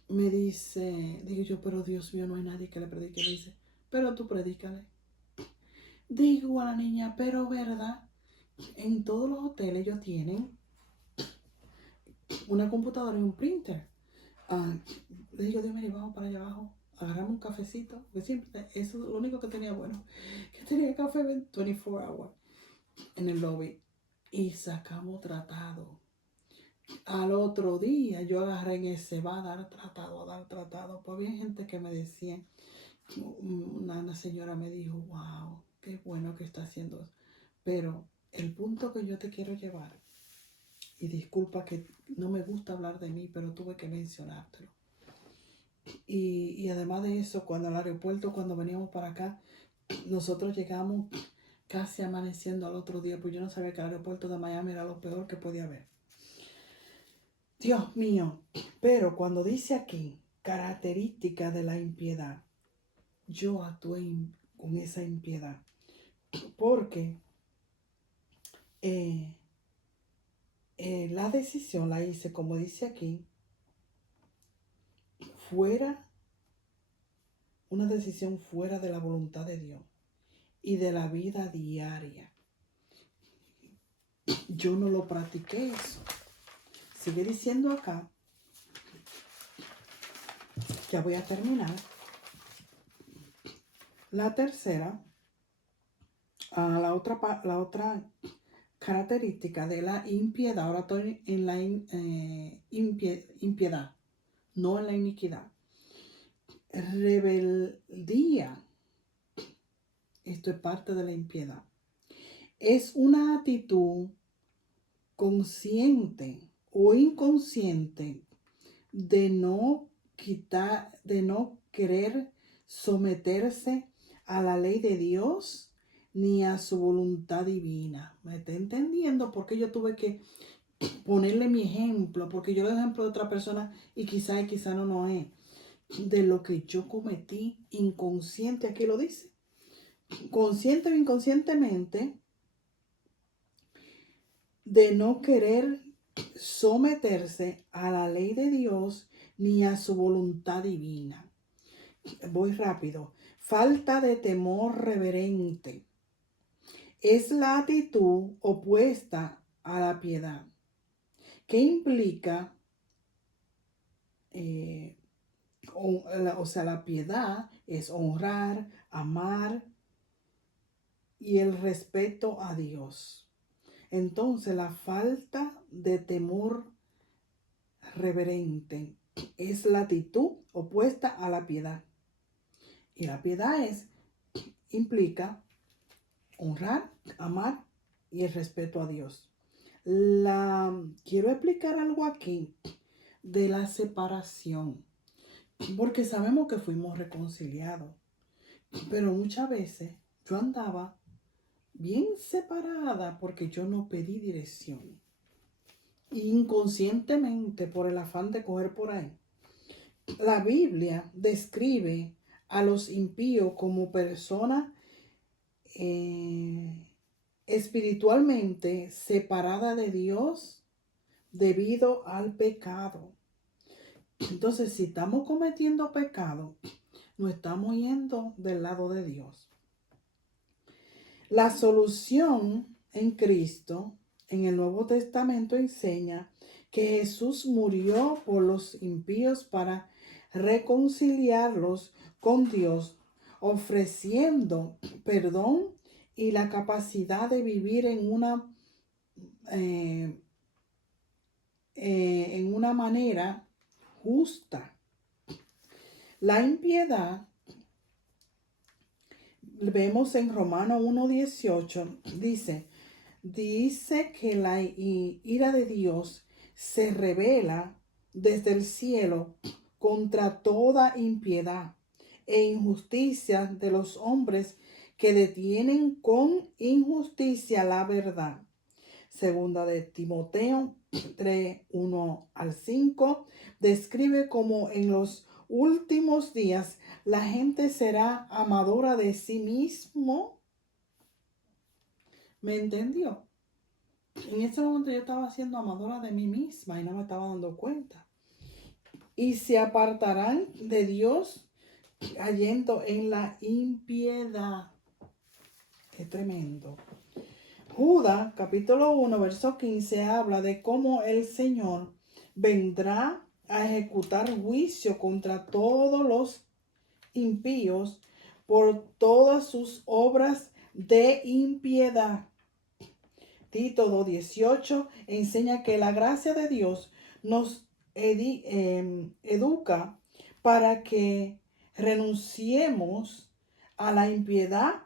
Me dice, digo yo, pero Dios mío, no hay nadie que le predique. Me dice, pero tú predícale. Digo a la niña, pero verdad, en todos los hoteles ellos tienen una computadora y un printer. Le digo, Dios mío, vamos para allá abajo, agarramos un cafecito, que siempre, eso es lo único que tenía bueno, que tenía café 24 hours en el lobby. Y sacamos tratado. Al otro día yo agarré en ese, va a dar tratado. Pues había gente que me decía, una señora me dijo, wow, qué bueno que está haciendo eso. Pero el punto que yo te quiero llevar, y disculpa que no me gusta hablar de mí, pero tuve que mencionártelo. Y además de eso, cuando al aeropuerto, cuando veníamos para acá, nosotros llegamos casi amaneciendo al otro día, pues yo no sabía que el aeropuerto de Miami era lo peor que podía haber. Dios mío, pero cuando dice aquí, característica de la impiedad, yo actué con esa impiedad, porque la decisión la hice, como dice aquí, fuera, una decisión fuera de la voluntad de Dios y de la vida diaria. Yo no lo practiqué eso. Sigue diciendo acá, ya voy a terminar. La tercera, la otra característica de la impiedad, ahora estoy en la impiedad, no en la iniquidad. Rebeldía, esto es parte de la impiedad. Es una actitud consciente o inconsciente de no querer someterse a la ley de Dios ni a su voluntad divina. ¿Me está entendiendo? Porque yo tuve que ponerle mi ejemplo, porque yo le ejemplo de otra persona y quizá no es, de lo que yo cometí inconsciente, aquí lo dice, consciente o inconscientemente, de no querer someterse a la ley de Dios ni a su voluntad divina. Voy rápido. Falta de temor reverente. Es la actitud opuesta a la piedad. ¿Qué implica? O sea, la piedad es honrar, amar y el respeto a Dios. Entonces, la falta de temor reverente es la actitud opuesta a la piedad. Y la piedad implica honrar, amar y el respeto a Dios. Quiero explicar algo aquí de la separación, porque sabemos que fuimos reconciliados, pero muchas veces yo andaba bien separada porque yo no pedí dirección. Inconscientemente, por el afán de coger por ahí. La Biblia describe a los impíos como personas espiritualmente separadas de Dios debido al pecado. Entonces, si estamos cometiendo pecado, no estamos yendo del lado de Dios. La solución en Cristo, en el Nuevo Testamento, enseña que Jesús murió por los impíos para reconciliarlos con Dios, ofreciendo perdón y la capacidad de vivir en una manera justa. La impiedad, vemos en Romanos 1:18, dice que la ira de Dios se revela desde el cielo contra toda impiedad e injusticia de los hombres que detienen con injusticia la verdad. Segunda de Timoteo 3:1-5 describe cómo en los últimos días la gente será amadora de sí mismo. ¿Me entendió? En ese momento yo estaba siendo amadora de mí misma y no me estaba dando cuenta. Y se apartarán de Dios cayendo en la impiedad. Qué tremendo. Judas, capítulo 1, verso 15, habla de cómo el Señor vendrá a ejecutar juicio contra todos los impíos por todas sus obras de impiedad. Tito 2:18 enseña que la gracia de Dios nos educa para que renunciemos a la impiedad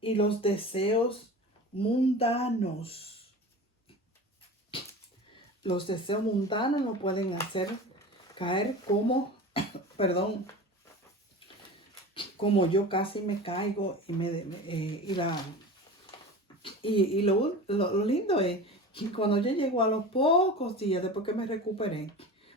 y los deseos mundanos. Los deseos mundanos nos pueden hacer caer como yo casi me caigo y lo lindo es que cuando yo llego a los pocos días después que me recuperé,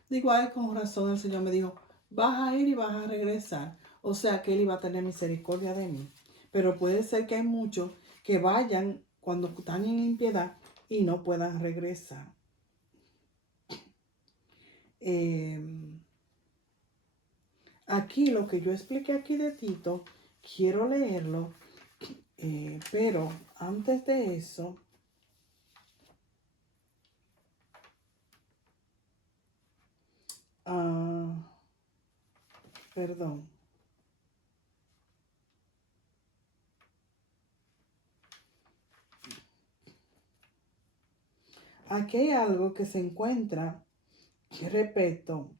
digo, ay, con razón el Señor me dijo, vas a ir y vas a regresar. O sea que Él iba a tener misericordia de mí. Pero puede ser que hay muchos que vayan cuando están en impiedad y no puedan regresar. Aquí lo que yo expliqué aquí de Tito, quiero leerlo, pero antes de eso, perdón. Aquí hay algo que se encuentra, repito,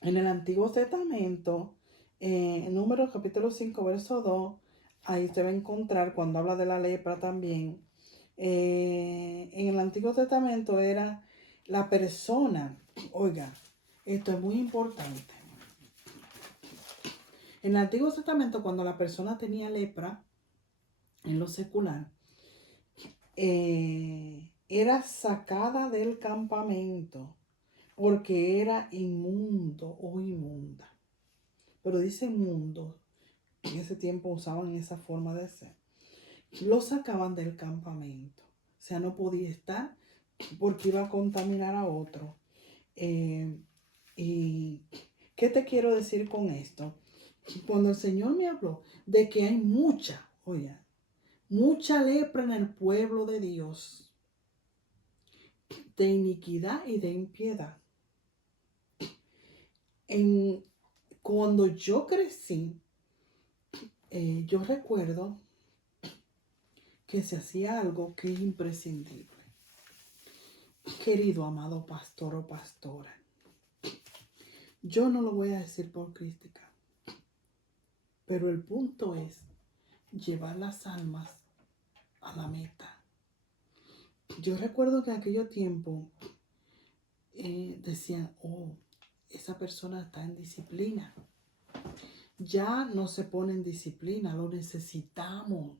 en el Antiguo Testamento, en Números capítulo 5, verso 2, ahí se va a encontrar cuando habla de la lepra también. En el Antiguo Testamento era la persona, oiga, esto es muy importante. En el Antiguo Testamento, cuando la persona tenía lepra, en lo secular, era sacada del campamento porque era inmundo o inmunda. Pero dice inmundo, en ese tiempo usaban esa forma de ser. Lo sacaban del campamento. O sea, no podía estar porque iba a contaminar a otro. ¿Y qué te quiero decir con esto? Cuando el Señor me habló de que hay mucha lepra en el pueblo de Dios, de iniquidad y de impiedad. Cuando yo crecí, yo recuerdo que se hacía algo que es imprescindible. Querido amado pastor o pastora, yo no lo voy a decir por crítica, pero el punto es llevar las almas a la meta. Yo recuerdo que en aquellos tiempos decían, oh, esa persona está en disciplina. Ya no se pone en disciplina, lo necesitamos.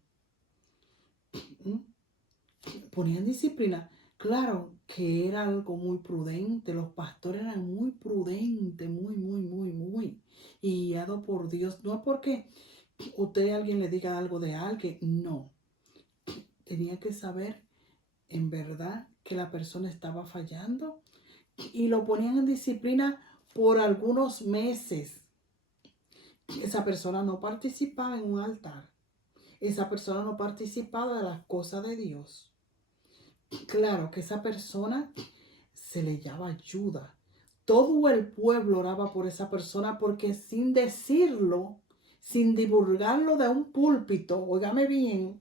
Ponían disciplina. Claro que era algo muy prudente, los pastores eran muy prudentes, muy, y guiados por Dios. No es porque alguien le diga algo de alguien, no. Tenía que saber en verdad que la persona estaba fallando y lo ponían en disciplina por algunos meses. Esa persona no participaba en un altar. Esa persona no participaba de las cosas de Dios. Claro que esa persona se le llama ayuda. Todo el pueblo oraba por esa persona porque sin decirlo, sin divulgarlo de un púlpito, óigame bien,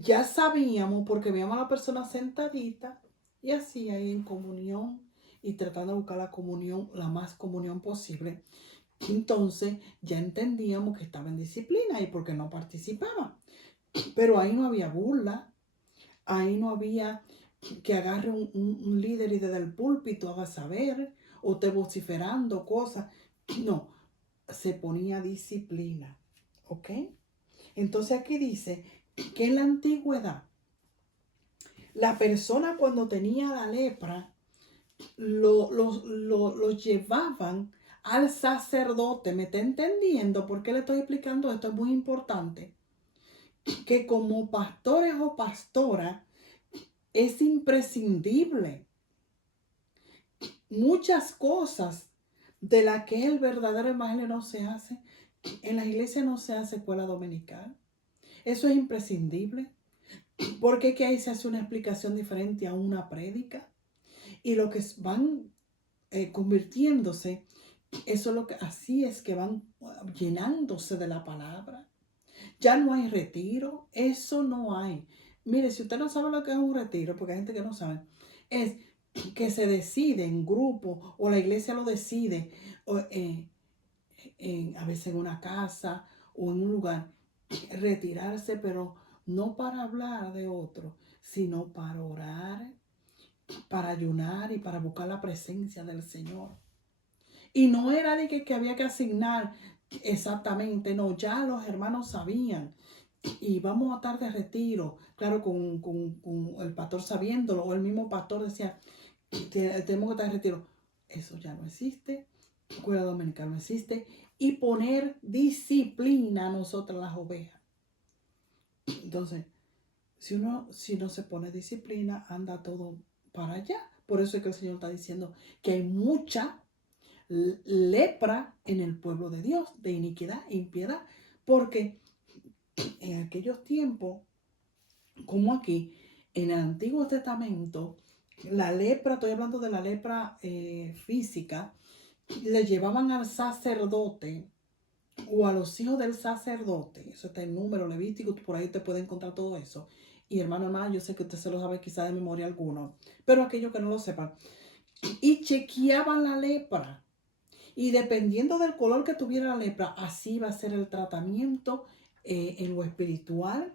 ya sabíamos porque veíamos a la persona sentadita y así ahí en comunión y tratando de buscar la comunión, la más comunión posible. Entonces ya entendíamos que estaba en disciplina y porque no participaba. Pero ahí no había burla, ahí no había que agarre un líder y desde el púlpito haga saber o esté vociferando cosas. No, se ponía disciplina. ¿Ok? Entonces aquí dice que en la antigüedad, la persona cuando tenía la lepra, lo llevaban al sacerdote. ¿Me está entendiendo? ¿Por qué le estoy explicando esto? Es muy importante. Que como pastores o pastoras es imprescindible. Muchas cosas de las que el verdadero evangelio no se hace. En la iglesia no se hace escuela dominical. Eso es imprescindible. Porque que ahí se hace una explicación diferente a una prédica. Y lo que van convirtiéndose, eso es lo que, así es que van llenándose de la palabra. Ya no hay retiro, eso no hay. Mire, si usted no sabe lo que es un retiro, porque hay gente que no sabe, es que se decide en grupo o la iglesia lo decide, o, a veces en una casa o en un lugar, retirarse, pero no para hablar de otro, sino para orar, para ayunar y para buscar la presencia del Señor. Y no era de que había que asignar exactamente, no, ya los hermanos sabían. Y vamos a estar de retiro, claro, con el pastor sabiéndolo, o el mismo pastor decía, tenemos que estar de retiro. Eso ya no existe, escuela dominical no existe. Y poner disciplina a nosotras las ovejas. Entonces, si no se pone disciplina, anda todo para allá. Por eso es que el Señor está diciendo que hay mucha lepra en el pueblo de Dios, de iniquidad e impiedad, porque en aquellos tiempos, como aquí, en el Antiguo Testamento, la lepra, estoy hablando de la lepra física, le llevaban al sacerdote o a los hijos del sacerdote. Eso está en Número Levítico, por ahí te puede encontrar todo eso. Y hermano, yo sé que usted se lo sabe quizá de memoria alguno, pero aquellos que no lo sepan. Y chequeaban la lepra. Y dependiendo del color que tuviera la lepra, así va a ser el tratamiento en lo espiritual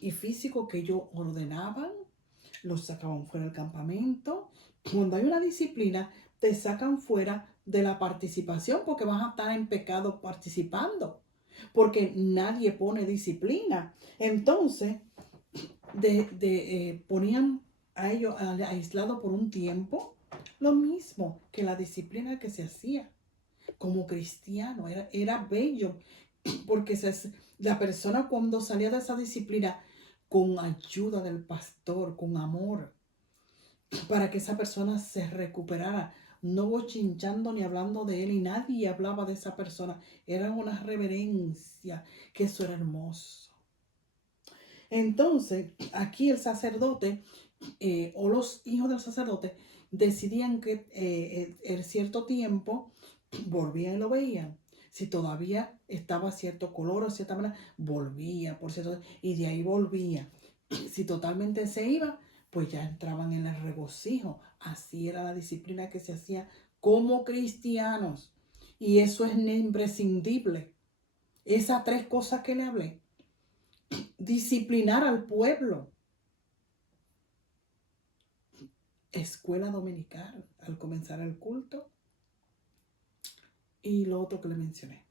y físico que ellos ordenaban. Los sacaban fuera del campamento. Cuando hay una disciplina, te sacan fuera de la participación porque vas a estar en pecado participando. Porque nadie pone disciplina. Entonces, ponían a ellos aislados por un tiempo, lo mismo que la disciplina que se hacía como cristiano. Era bello porque la persona cuando salía de esa disciplina con ayuda del pastor, con amor, para que esa persona se recuperara, no bochinchando ni hablando de él, y nadie hablaba de esa persona. Era una reverencia, que eso era hermoso. Entonces, aquí el sacerdote o los hijos del sacerdote decidían que en cierto tiempo volvían y lo veían. Si todavía estaba cierto color o cierta manera, volvía, por cierto, y de ahí volvía. Si totalmente se iba, pues ya entraban en el regocijo. Así era la disciplina que se hacía como cristianos. Y eso es imprescindible. Esas tres cosas que le hablé. Disciplinar al pueblo. Escuela dominical al comenzar el culto. Y lo otro que le mencioné,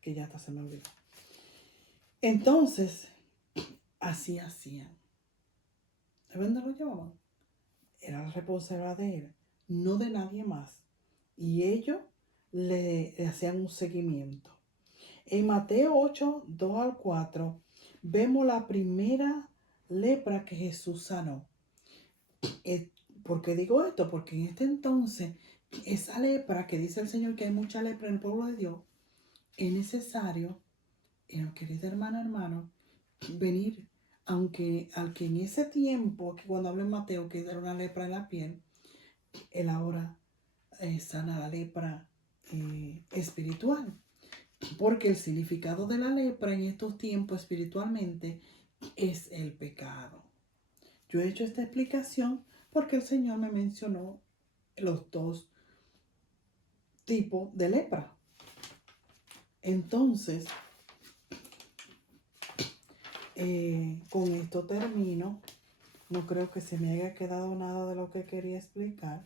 que ya hasta se me olvidó. Entonces, así hacían. ¿De dónde lo llevaban? Era la responsabilidad de él, no de nadie más. Y ellos le hacían un seguimiento. En Mateo 8, 2 al 4, vemos la primera lepra que Jesús sanó. ¿Por qué digo esto? Porque en este entonces, esa lepra que dice el Señor que hay mucha lepra en el pueblo de Dios, es necesario, querida hermana, hermano, venir, aunque al que en ese tiempo, que cuando hablo en Mateo, que era una lepra en la piel, él ahora sana la lepra espiritual. Porque el significado de la lepra en estos tiempos espiritualmente es el pecado. Yo he hecho esta explicación porque el Señor me mencionó los dos tipos de lepra. Entonces, con esto termino. No creo que se me haya quedado nada de lo que quería explicar.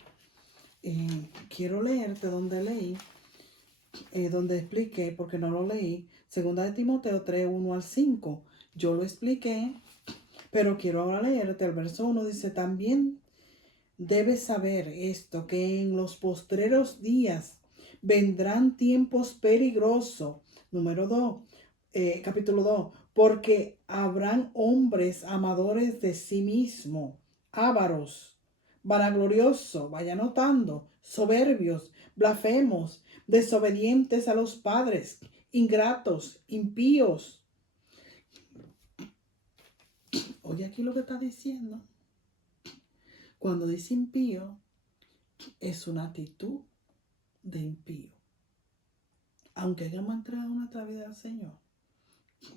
Quiero leerte donde leí, donde expliqué, porque no lo leí, 2 de Timoteo 3, 1 al 5. Yo lo expliqué, pero quiero ahora leerte. El verso 1 dice: también debes saber esto, que en los postreros días vendrán tiempos peligrosos. Número 2, capítulo 2. Porque habrán hombres amadores de sí mismo, ávaros, vanagloriosos, vaya notando, soberbios, blasfemos, desobedientes a los padres, ingratos, impíos. Oye aquí lo que está diciendo. Cuando dice impío, es una actitud de impío. Aunque hayamos entregado nuestra vida al Señor,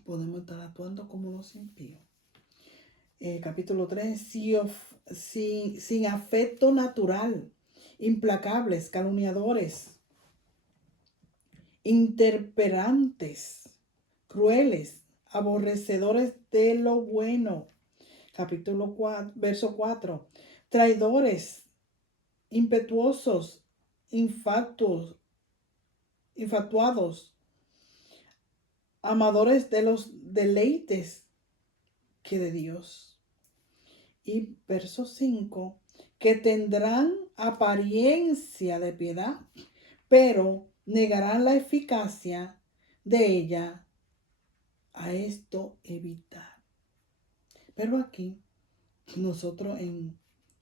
podemos estar actuando como los impíos. Capítulo 3, sin afecto natural, implacables, calumniadores, interperantes, crueles, aborrecedores de lo bueno. Capítulo 4, verso 4, traidores, impetuosos, infatuados, amadores de los deleites que de Dios. Y verso 5, que tendrán apariencia de piedad, pero negarán la eficacia de ella. A esto evitar. Pero aquí nosotros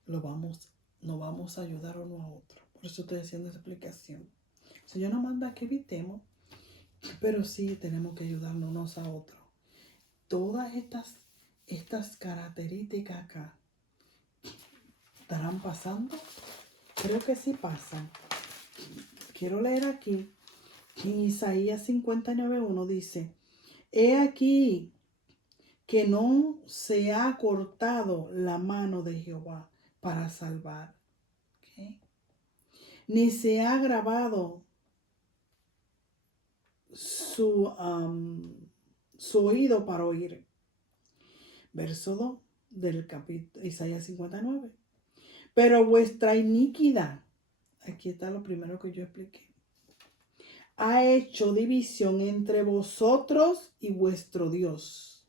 no vamos a ayudar uno a otro. Por eso estoy haciendo esta explicación. El Señor nos manda que evitemos, pero sí tenemos que ayudarnos unos a otros. Todas estas características acá estarán pasando. Creo que sí pasan. Quiero leer aquí. En Isaías 59:1 dice: he aquí que no se ha cortado la mano de Jehová para salvar, ¿okay? Ni se ha agravado su oído para oír. Verso 2. del capítulo Isaías 59. Pero vuestra iniquidad, aquí está lo primero que yo expliqué, ha hecho división entre vosotros y vuestro Dios.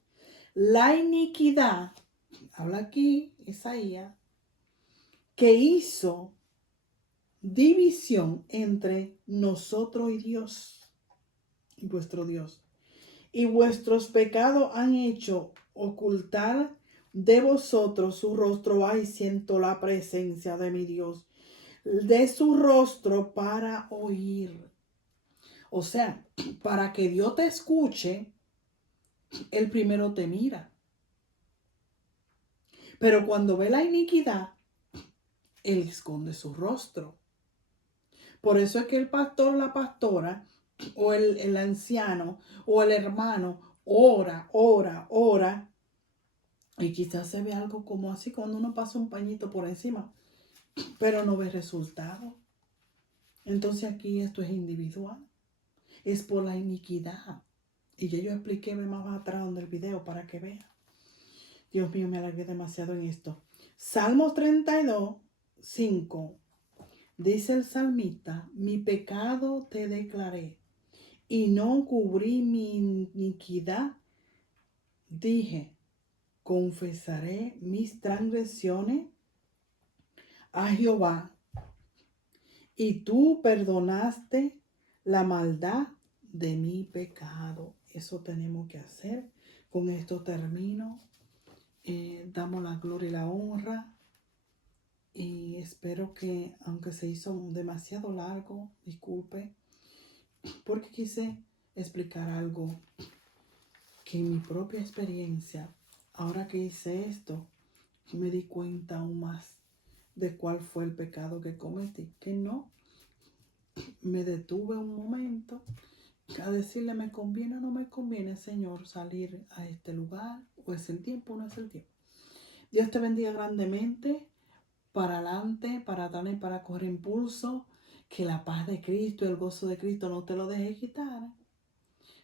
La iniquidad, habla aquí Isaías, que hizo división entre nosotros y Dios, y vuestro Dios. Y vuestros pecados han hecho ocultar de vosotros su rostro. Ay, siento la presencia de mi Dios. De su rostro para oír. O sea, para que Dios te escuche, Él primero te mira. Pero cuando ve la iniquidad, Él esconde su rostro. Por eso es que el pastor, la pastora, o el anciano, o el hermano, ora. Y quizás se ve algo como así cuando uno pasa un pañito por encima, pero no ve resultado. Entonces aquí esto es individual. Es por la iniquidad. Y ya yo expliqué más atrás en el video para que vean. Dios mío, me alargué demasiado en esto. Salmos 32, 5. Dice el salmista, mi pecado te declaré y no cubrí mi iniquidad. Dije, confesaré mis transgresiones a Jehová y tú perdonaste la maldad de mi pecado. Eso tenemos que hacer. Con esto termino. Damos la gloria y la honra. Y espero que, aunque se hizo demasiado largo, disculpe, porque quise explicar algo que en mi propia experiencia, ahora que hice esto, me di cuenta aún más de cuál fue el pecado que cometí. Que no, me detuve un momento a decirle, ¿me conviene o no me conviene, Señor, salir a este lugar? ¿O es el tiempo o no es el tiempo? Dios te bendiga grandemente. Para adelante, para darle, para coger impulso. Que la paz de Cristo, el gozo de Cristo no te lo deje quitar.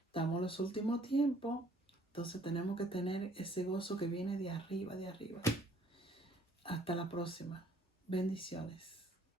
Estamos en los últimos tiempos. Entonces tenemos que tener ese gozo que viene de arriba, de arriba. Hasta la próxima. Bendiciones.